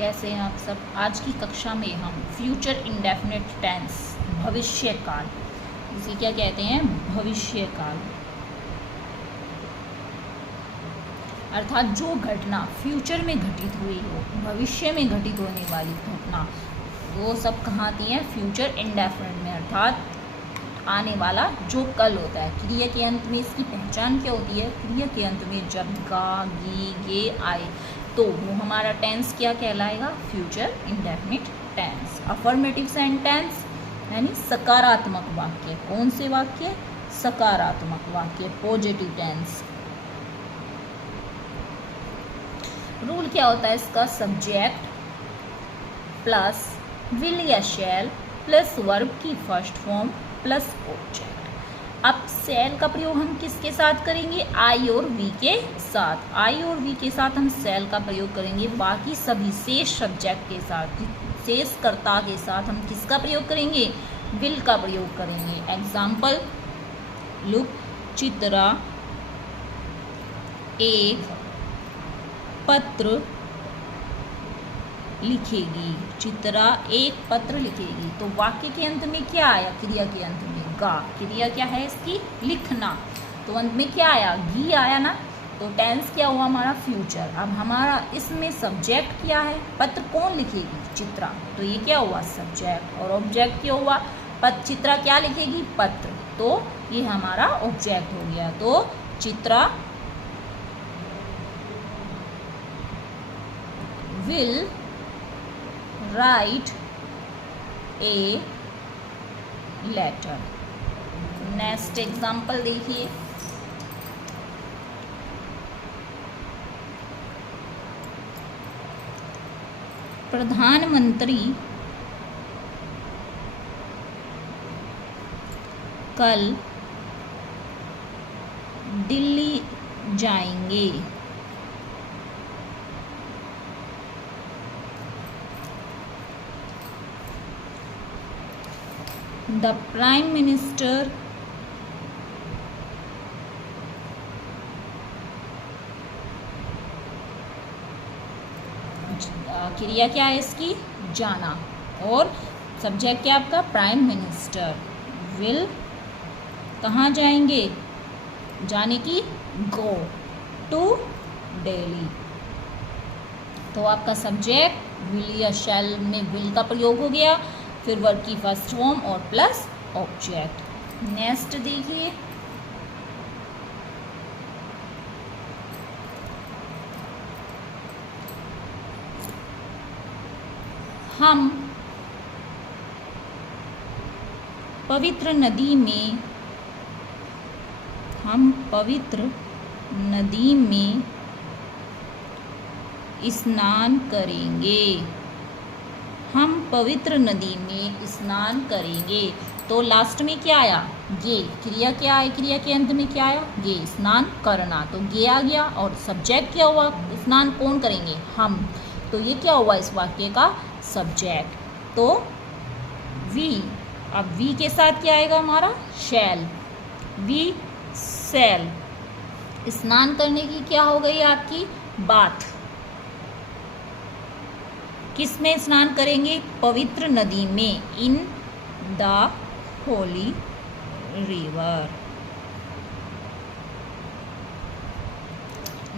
कैसे हैं आप सब। आज की कक्षा में हम फ्यूचर इंडेफिनिट टेंस भविष्य काल, इसे क्या कहते हैं, भविष्य काल, अर्थात जो घटना फ्यूचर में घटित हुई हो, भविष्य में घटित होने वाली घटना, वो सब कहाँ आती है, फ्यूचर इंडेफिनिट में, अर्थात आने वाला जो कल होता है। क्रिया के अंत में इसकी पहचान क्या होती है, क्रिया के अंत में जब गा गी गे आए तो वो हमारा टेंस क्या कहलाएगा, future indefinite tense. Affirmative sentence यानी सकारात्मक वाक्य, कौन से वाक्य, सकारात्मक वाक्य, पॉजिटिव टेंस। रूल क्या होता है इसका, सब्जेक्ट प्लस विल या शैल प्लस वर्ब की फर्स्ट फॉर्म प्लस ऑब्जेक्ट। अब सेल का प्रयोग हम किसके साथ करेंगे, आई और वी के साथ। आई और वी के साथ हम सेल का प्रयोग करेंगे, बाकी सभी शेष सब्जेक्ट के साथ, शेष कर्ता के साथ हम किसका प्रयोग करेंगे, विल का प्रयोग करेंगे। एग्जाम्पल, लुक, चित्रा एक पत्र लिखेगी, चित्रा एक पत्र लिखेगी। तो वाक्य के अंत में क्या आया, क्रिया के अंत में गा, क्रिया क्या है इसकी, लिखना। तो अंत में क्या आया, गी आया ना, तो टेंस क्या हुआ हमारा, फ्यूचर। अब हमारा इसमें सब्जेक्ट क्या है, पत्र कौन लिखेगी, चित्रा, तो ये क्या हुआ सब्जेक्ट, और ऑब्जेक्ट क्या हुआ, चित्रा क्या लिखेगी, पत्र, तो ये हमारा ऑब्जेक्ट हो गया। तो Chitra will write a letter. Next example देखिए, प्रधानमंत्री कल दिल्ली जाएंगे। द प्राइम मिनिस्टर क्रिया क्या है इसकी, जाना, और सब्जेक्ट क्या आपका, प्राइम मिनिस्टर। विल कहाँ जाएंगे, जाने की, गो टू दिल्ली। तो आपका सब्जेक्ट विल या शैल में विल का प्रयोग हो गया, फिर वर्ब की फर्स्ट फॉर्म और प्लस ऑब्जेक्ट। नेक्स्ट देखिए, हम पवित्र नदी में स्नान करेंगे। हम पवित्र नदी में स्नान करेंगे। तो लास्ट में क्या आया, गे, क्रिया क्या है, क्रिया के अंत में क्या आया, गे, स्नान करना, तो गे आ गया, और सब्जेक्ट क्या हुआ, स्नान कौन करेंगे, हम, तो ये क्या हुआ इस वाक्य का सब्जेक्ट। तो वी, अब वी के साथ क्या आएगा हमारा, शैल, वी शैल, स्नान करने की क्या हो गई आपकी बात, किस में स्नान करेंगे, पवित्र नदी में, in the Holi river.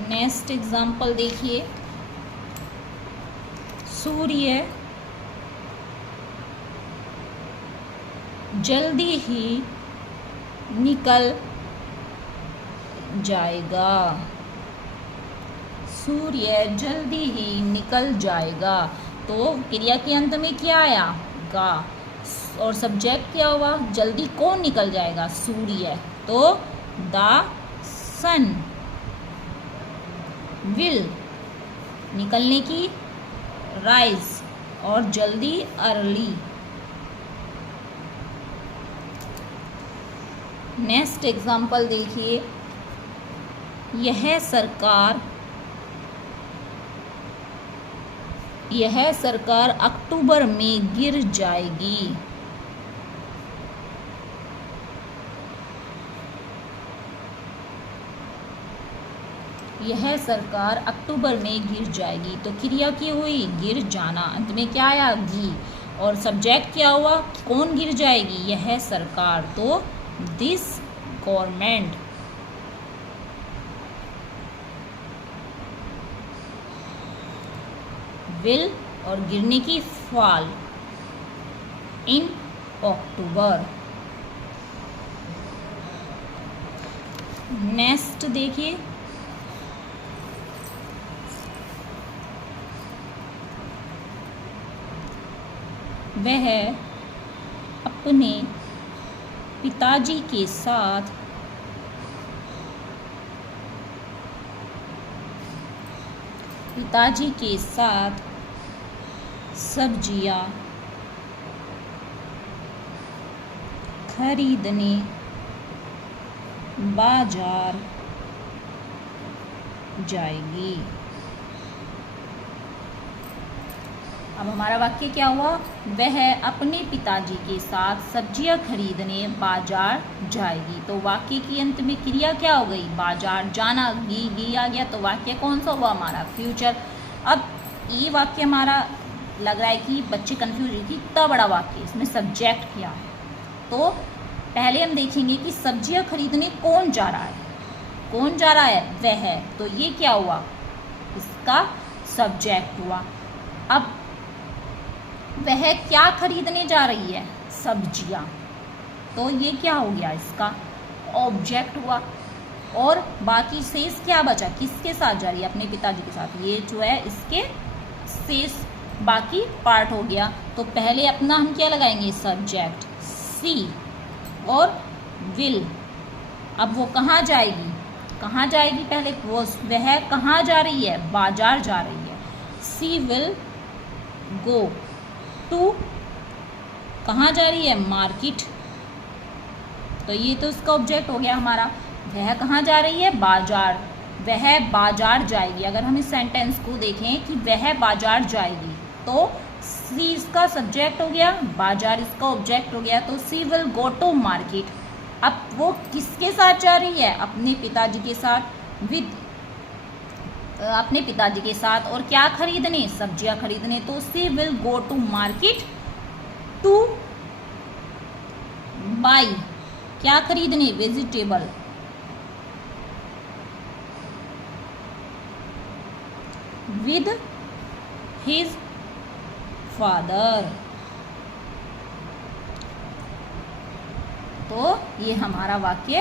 Next example देखिए, सूर्य जल्दी ही निकल जाएगा। सूर्य जल्दी ही निकल जाएगा। तो क्रिया के अंत में क्या आया, गा, और सब्जेक्ट क्या हुआ, जल्दी कौन निकल जाएगा, सूर्य, तो द सन विल, निकलने की, राइज, और जल्दी, अर्ली। नेक्स्ट एग्जाम्पल देखिए, यह सरकार अक्टूबर में गिर जाएगी। यह सरकार अक्टूबर में गिर जाएगी। तो क्रिया की हुई गिर जाना, अंत में क्या आया गी, और सब्जेक्ट क्या हुआ, कौन गिर जाएगी, यह सरकार। तो दिस गवर्नमेंट विल, और गिरने की फॉल इन अक्टूबर। नेक्स्ट देखिए, वह अपने पिताजी के साथ सब्जियां खरीदने बाजार जाएगी। अब हमारा वाक्य क्या हुआ, वह अपने पिताजी के साथ सब्जियां खरीदने बाजार जाएगी। तो वाक्य की अंत में क्रिया क्या हो गई, बाजार जाना, गी आ गया। तो वाक्य कौन सा हुआ हमारा, फ्यूचर। अब ये वाक्य हमारा लग रहा है कि बच्चे कंफ्यूज है कि इतना बड़ा वाक्य, इसमें सब्जेक्ट क्या है। तो पहले हम देखेंगे कि सब्जियां खरीदने कौन जा रहा है, कौन जा रहा है, वह। तो ये क्या हुआ, इसका सब्जेक्ट हुआ। अब वह क्या खरीदने जा रही है, सब्जियां। तो ये क्या हो गया, इसका ऑब्जेक्ट हुआ। और बाकी शेष क्या बचा, किसके साथ जा रही है, अपने पिताजी के साथ। ये जो है इसके शेष बाकी पार्ट हो गया। तो पहले अपना हम क्या लगाएंगे, सब्जेक्ट सी, और विल। अब वो कहाँ जाएगी, कहाँ जाएगी, पहले वह कहाँ जा रही है, बाजार जा रही है। सी विल गो टू, कहाँ जा रही है, मार्केट। तो ये तो इसका ऑब्जेक्ट हो गया हमारा। वह कहाँ जा रही है, बाजार, वह बाजार जाएगी। अगर हम इस सेंटेंस को देखें कि वह बाजार जाएगी, तो सी इसका सब्जेक्ट हो गया, बाजार इसका ऑब्जेक्ट हो गया। तो she will go to market. अब वो किसके साथ जा रही है, अपने पिताजी के साथ, विद, अपने पिताजी के साथ। और क्या खरीदने, सब्जियां खरीदने। तो she will go to market to buy, क्या खरीदने, वेजिटेबल। With his father. तो ये हमारा वाक्य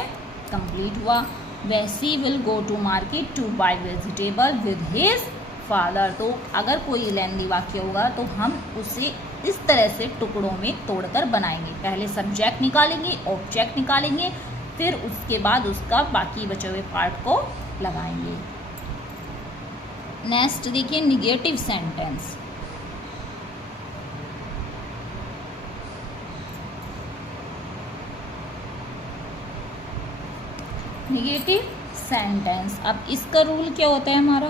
कंप्लीट हुआ। वैसी will go to market to buy vegetable with his father. तो अगर कोई लेंदी वाक्य होगा तो हम उसे इस तरह से टुकड़ों में तोड़कर बनाएंगे। पहले सब्जेक्ट निकालेंगे, ऑब्जेक्ट निकालेंगे, फिर उसके बाद उसका बाकी बचे हुए पार्ट को लगाएंगे। नेक्स्ट देखिए, निगेटिव सेंटेंस। निगेटिव सेंटेंस, अब इसका रूल क्या होता है हमारा,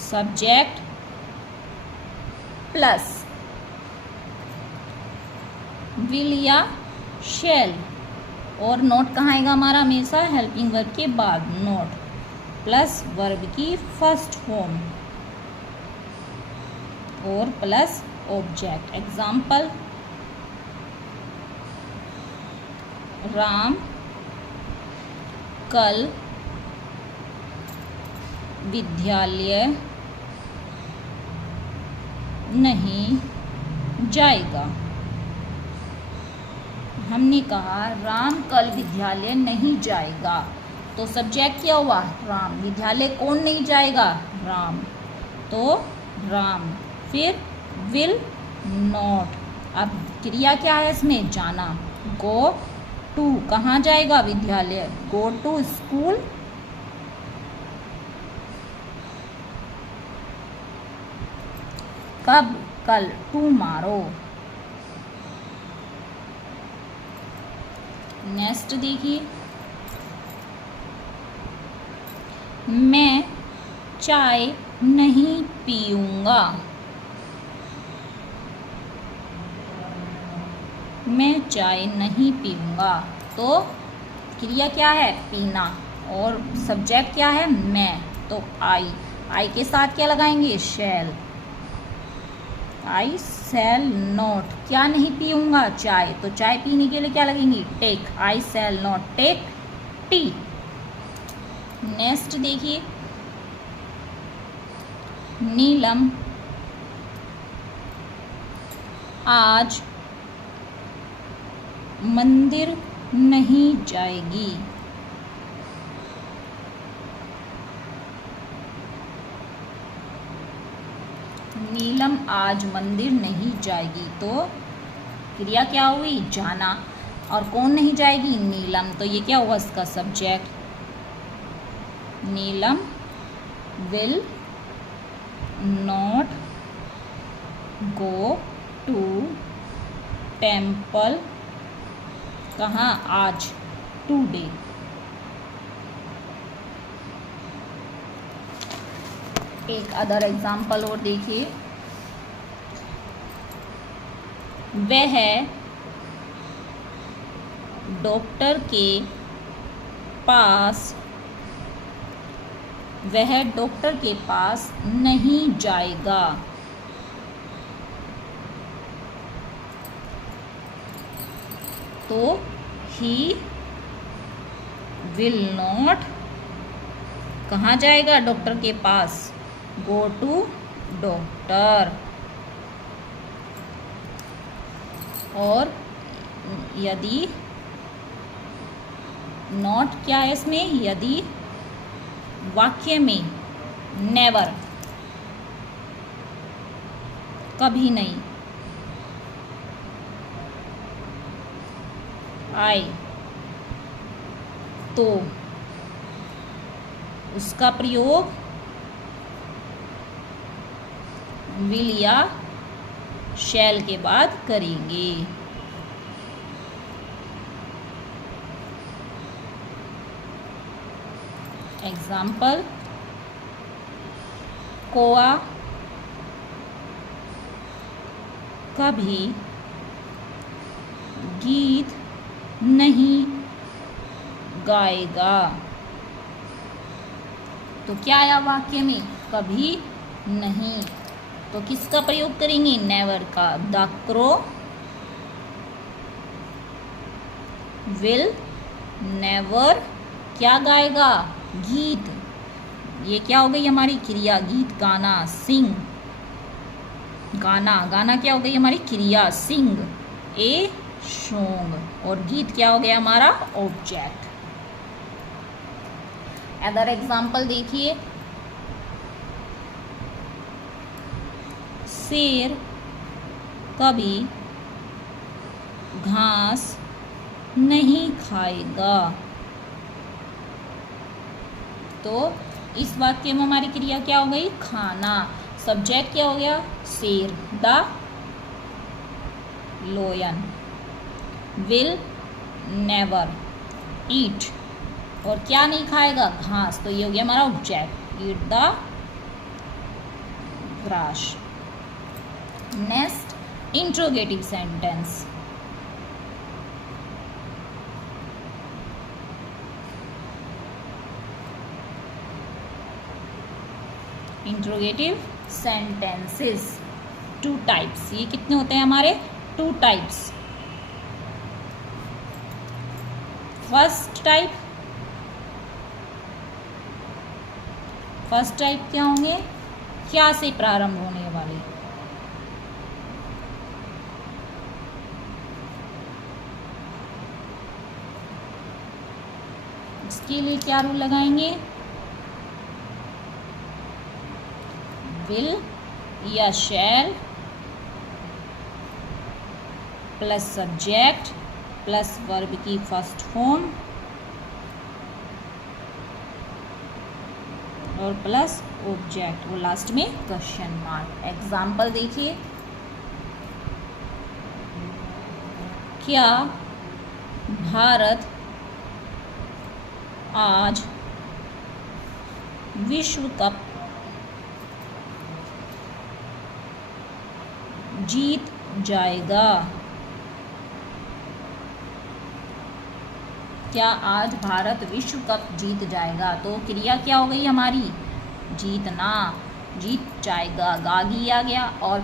सब्जेक्ट प्लस विल या शैल, और नोट कहाँ आएगा हमारा, हमेशा हेल्पिंग वर्ब के बाद, नोट प्लस वर्ब की फर्स्ट फॉर्म और प्लस ऑब्जेक्ट। एग्जाम्पल, राम कल विद्यालय नहीं जाएगा। हमने कहा राम कल विद्यालय नहीं जाएगा, तो सब्जेक्ट क्या हुआ, राम। विद्यालय कौन नहीं जाएगा, राम। तो राम, फिर विल नॉट। अब क्रिया क्या है इसमें, जाना, गो टू, कहाँ जाएगा, विद्यालय, गो टू स्कूल। कब, कल, टुमारो। नेक्स्ट देखिए, मैं चाय नहीं पीऊँगा। मैं चाय नहीं पीऊँगा। तो क्रिया क्या है, पीना। और सब्जेक्ट क्या है, मैं, तो आई के साथ क्या लगाएंगे, शैल। आई शैल नॉट, क्या नहीं पीऊंगा, चाय, तो चाय पीने के लिए क्या लगेंगी, take. I shall not take tea. Next देखिए, नीलम आज मंदिर नहीं जाएगी। नीलम आज मंदिर नहीं जाएगी, तो क्रिया क्या हुई, जाना, और कौन नहीं जाएगी, नीलम, तो ये क्या हुआ इसका subject. Neelam will not go to temple, कहाँ, आज, टुडे। एक अदर एग्जाम्पल और देखिए, वह डॉक्टर के पास नहीं जाएगा। तो ही विल नॉट, कहाँ जाएगा, डॉक्टर के पास, गो टू डॉक्टर। और यदि नॉट क्या है इसमें, यदि वाक्य में नेवर, कभी नहीं, आए, तो उसका प्रयोग विल या शैल के बाद करेंगे। एग्जाम्पल, कोआ कभी गीत नहीं गाएगा। तो क्या आया वाक्य में, कभी नहीं, तो किसका प्रयोग करेंगे, नेवर का। द क्रो विल नेवर क्या गाएगा, गीत। ये क्या हो गई हमारी क्रिया, गीत गाना, सिंग, गाना, गाना क्या हो गई हमारी क्रिया, सिंग ए सॉन्ग, और गीत क्या हो गया हमारा ऑब्जेक्ट। अदर एग्जाम्पल देखिए, शेर कभी घास नहीं खाएगा। तो इस वाक्य में हमारी क्रिया क्या हो गई, खाना, सब्जेक्ट क्या हो गया, शेर, द लोयन, विल नेवर ईट, और क्या नहीं खाएगा, घास, तो ये हो गया हमारा object, eat the grass. Next, interrogative sentence. Interrogative sentences, 2 types, ये कितने होते हैं हमारे, 2 टाइप्स। फर्स्ट टाइप क्या होंगे, क्या से प्रारंभ होने वाले, इसके लिए क्या रूल लगाएंगे, विल या shall plus subject plus verb की फर्स्ट फॉर्म और प्लस ऑब्जेक्ट, और लास्ट में क्वेश्चन मार्क। एग्जाम्पल देखिए, क्या भारत आज विश्व कप जीत जाएगा। क्या आज भारत विश्व कप जीत जाएगा? तो क्रिया क्या हो गई हमारी? जीतना, जीत जाएगा, गागी आ गया। और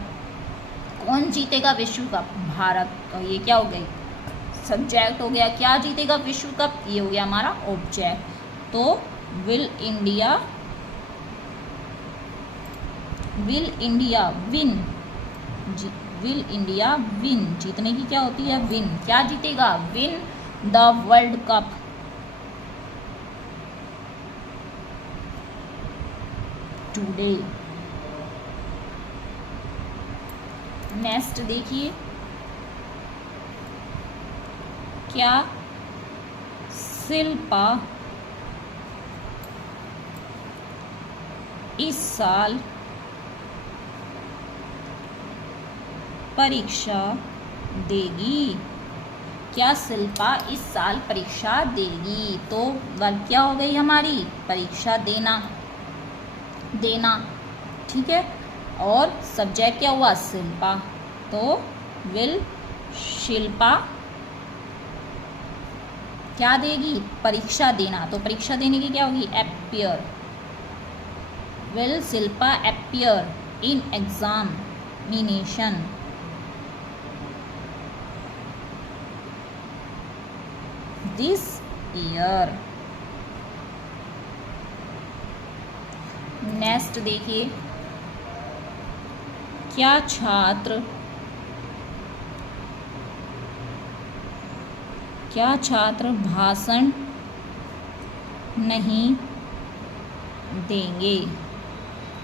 कौन जीतेगा विश्व कप? भारत। तो ये क्या हो गई? सब्जेक्ट हो गया। क्या जीतेगा विश्व कप? ये हो गया हमारा ऑब्जेक्ट। तो will India win, will India win, जीतने की क्या होती है? विन। क्या जीतेगा? Win the world cup. Today. Next देखिए, क्या शिल्पा इस साल परीक्षा देगी? क्या शिल्पा इस साल परीक्षा देगी? तो वर्ब क्या हो गई हमारी? परीक्षा देना, देना, ठीक है। और सब्जेक्ट क्या हुआ? शिल्पा। तो विल शिल्पा क्या देगी? परीक्षा देना। तो परीक्षा देने की क्या होगी? Appear. Will Shilpa appear in examination this year. Next देखिए, क्या छात्र भाषण नहीं देंगे?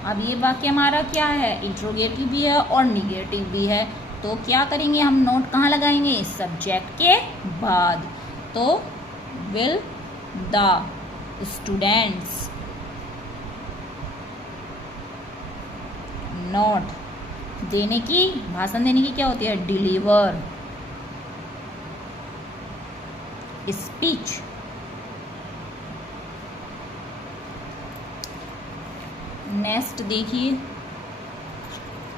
अब ये वाक्य हमारा क्या है? इंट्रोगेटिव भी है और निगेटिव भी है। तो क्या करेंगे हम? नोट कहाँ लगाएंगे? सब्जेक्ट के बाद। तो विल द स्टूडेंट्स नॉट, देने की, भाषण देने की क्या होती है? Deliver speech. नेक्स्ट देखिए,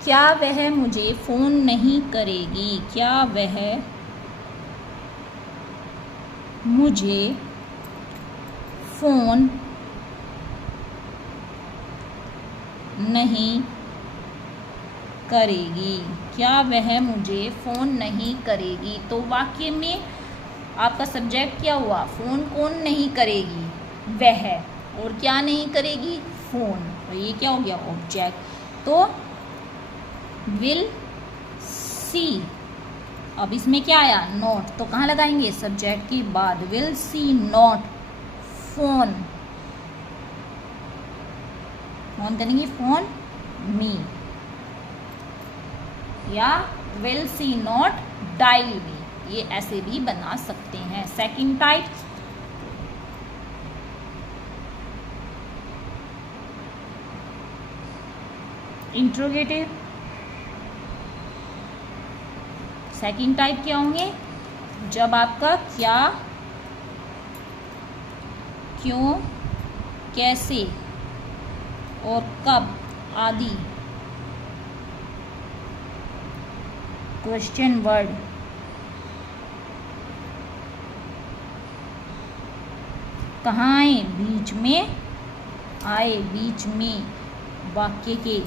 क्या वह मुझे फोन नहीं करेगी? क्या वह मुझे फोन नहीं करेगी? क्या वह मुझे फ़ोन नहीं करेगी? तो वाक्य में आपका सब्जेक्ट क्या हुआ? फ़ोन कौन नहीं करेगी? वह। और क्या नहीं करेगी? फ़ोन। और ये क्या हो गया? ऑब्जेक्ट। तो विल सी। अब इसमें क्या आया? नॉट। तो कहाँ लगाएंगे? सब्जेक्ट के बाद। Will see not phone, phone करेंगे फोन मी, या विल सी नॉट डायल मी। ये ऐसे भी बना सकते हैं। Second type, interrogative. Second type क्या होंगे? जब आपका क्या, क्यों, कैसे और कब आदि क्वेश्चन वर्ड कहाँ आए? बीच में आए। बीच में वाक्य के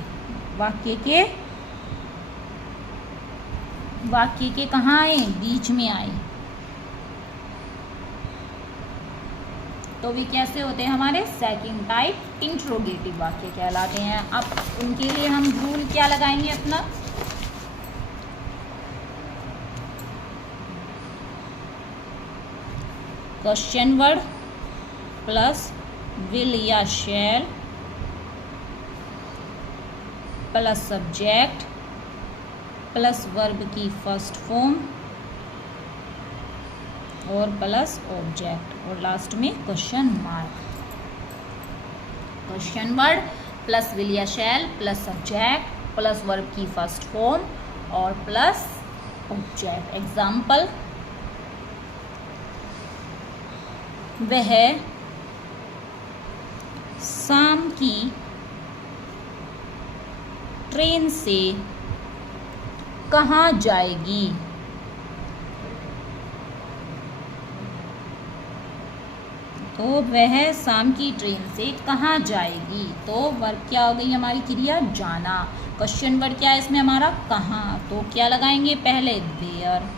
कहाँ आए? बीच में आए। तो भी कैसे होते हैं हमारे? सेकंड टाइप इंट्रोगेटिव वाक्य कहलाते हैं। अब उनके लिए हम रूल क्या लगाएंगे अपना? क्वेश्चन वर्ड प्लस विल या shall plus subject plus verb की फर्स्ट फॉर्म और प्लस ऑब्जेक्ट और लास्ट में question mark. Question word plus will या shall plus subject plus verb की फर्स्ट फॉर्म और प्लस ऑब्जेक्ट। एग्जाम्पल, वह शाम की ट्रेन से कहाँ जाएगी? तो वह शाम की ट्रेन से कहाँ जाएगी। तो वर्ब क्या हो गई हमारी क्रिया जाना। क्वेश्चन वर्ड क्या है इसमें हमारा कहाँ। तो क्या लगाएंगे पहले वेयर,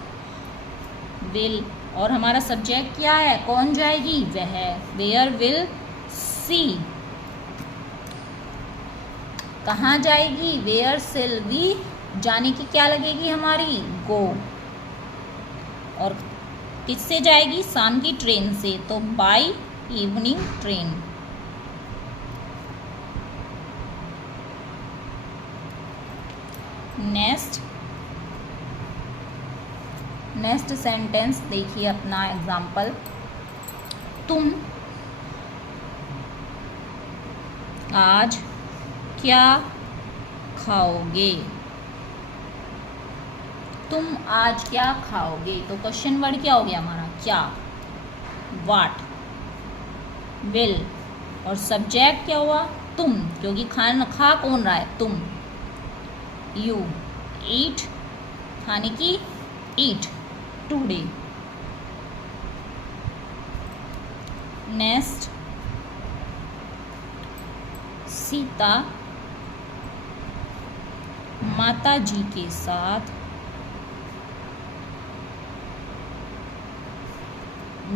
विल, और हमारा सब्जेक्ट क्या है कौन जाएगी वह। वेयर विल सी, कहाँ जाएगी वेयर सिल वी, जाने की क्या लगेगी हमारी गो, और किससे जाएगी शाम की ट्रेन से तो by evening train. Next sentence देखिए अपना एग्जाम्पल। तुम आज क्या खाओगे। तुम आज क्या खाओगे। तो क्वेश्चन वर्ड क्या हो गया हमारा क्या, वाट, विल, और सब्जेक्ट क्या हुआ तुम, क्योंकि खाना खा कौन रहा है तुम। यू, ईट, खाने की ईट टुडे। नेक्स्ट सीता माता जी के साथ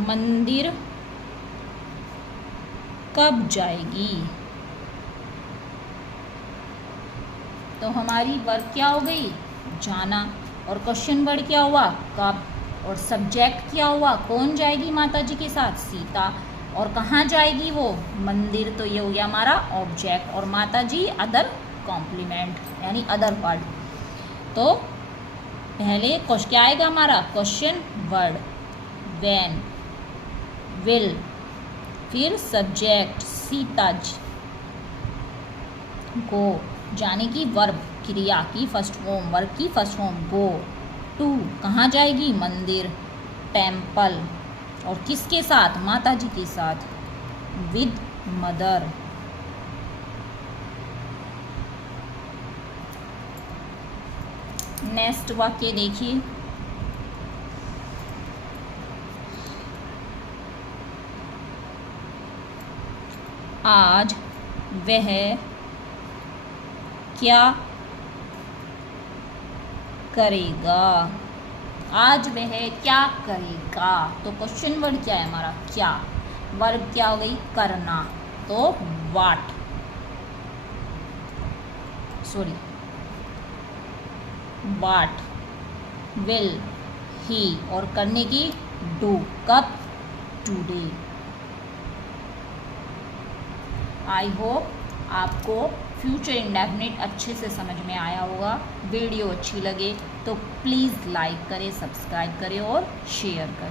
मंदिर कब जाएगी। तो हमारी वर्ब क्या हो गई जाना, और क्वेश्चन वर्ड क्या हुआ कब, और सब्जेक्ट क्या हुआ कौन जाएगी माता जी के साथ सीता, और कहाँ जाएगी वो मंदिर। तो ये हो गया हमारा ऑब्जेक्ट, और माता जी अदर कॉम्प्लीमेंट यानी अदर वर्ड। तो पहले क्या आएगा हमारा क्वेश्चन वर्ड व्हेन, विल, फिर सब्जेक्ट सीता जी, गो जाने की वर्ब क्रिया की फर्स्ट फॉर्म, वर्ब की फर्स्ट फॉर्म गो, टू कहाँ जाएगी मंदिर, टेम्पल, और किसके साथ माता जी के साथ, विद मदर। नेक्स्ट वाक्य देखिए। आज वह क्या करेगा। आज वह क्या करेगा। तो क्वेश्चन वर्ड क्या है हमारा क्या, वर्ब क्या हो गई करना, तो वाट, वाट, विल ही, और करने की डू, कब टुडे। आई होप आपको फ्यूचर इंडेफिनिट अच्छे से समझ में आया होगा। वीडियो अच्छी लगे तो प्लीज़ लाइक करें, सब्सक्राइब करें और शेयर करें।